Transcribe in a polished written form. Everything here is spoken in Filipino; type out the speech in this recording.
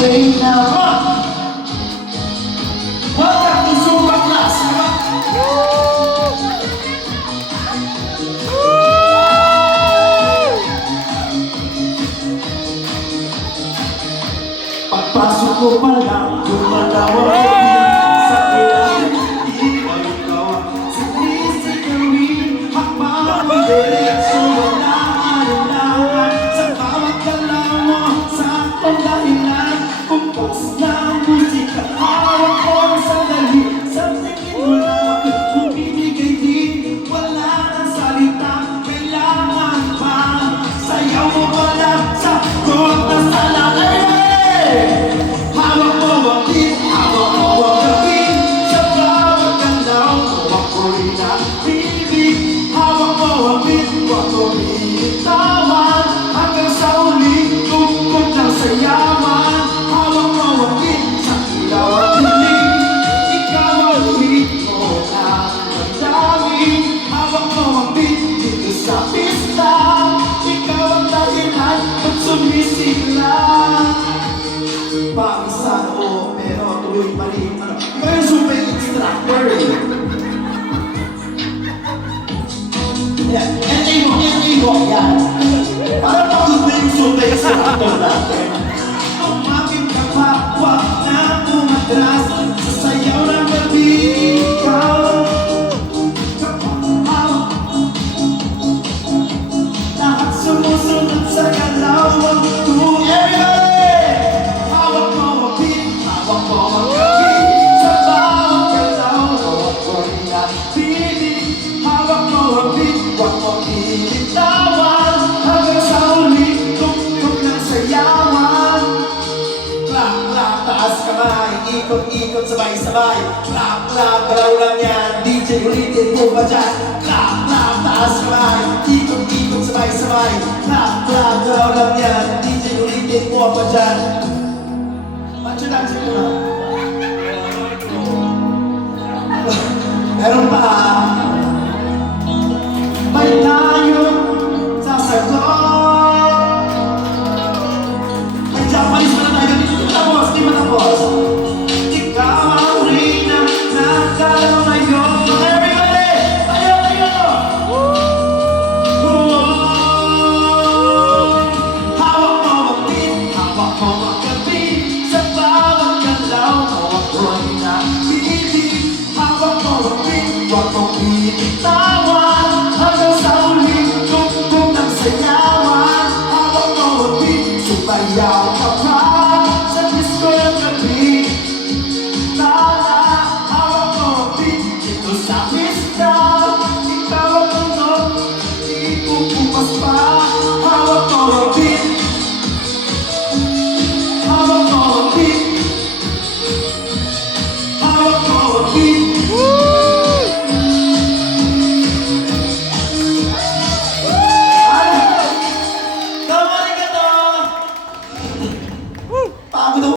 way now. Welcome to Zumba class. Pagpasok ko pa lang, gumalaw ako sa kailangan. Ikaw, ikaw, sinisigawin, hakbang diretso, wala alinlangan. Sa bawat galaw mo, sa akong dahilan, kumpas ng musika, hawak ko ang sandali. Sa tingin mo lang, bumibigay din, wala nang salita, kailangan pa. Sayaw mo ba lang sa kot na salakay? Hawak mo ang beat, hawak mo ang gawin. Sa bawat galaw mo, ako'y nabibig. Hawak mo ang beat, huwag ko binitawan. Hanggang sa uli, tungkol ng sayaman. Hawak mo ang beat, sa ilaw at dilim. Ikaw ang ritmo ng damdamin. Hawak mo ang beat, dito sa pista. Ikaw ang dahilan, at sumisigla. Pakisan o pero tuloy pa rin ano. Ikaw yung super instructor. Yan, entry mo, yan. Para pagod na yung super instructor natin. Tumapit ka pa, wag na umatras. Sa sayaw ng gabi, ikaw. Lahat sumusunod sa galaw ng tuwing. Everybody! Huwag mong binitawan hanggang sa uli, tugtog ng sayawan. Clap, clap, taas kamay, ikot-ikot, sabay-sabay. Clap, clap, galaw lang yan, DJ ulitin mo ba dyan? Clap, clap, taas kamay, ikot-ikot, sabay-sabay. Clap, clap, galaw lang yan, DJ ulitin mo ba dyan? Matcha-dancing mo na. Meron pa.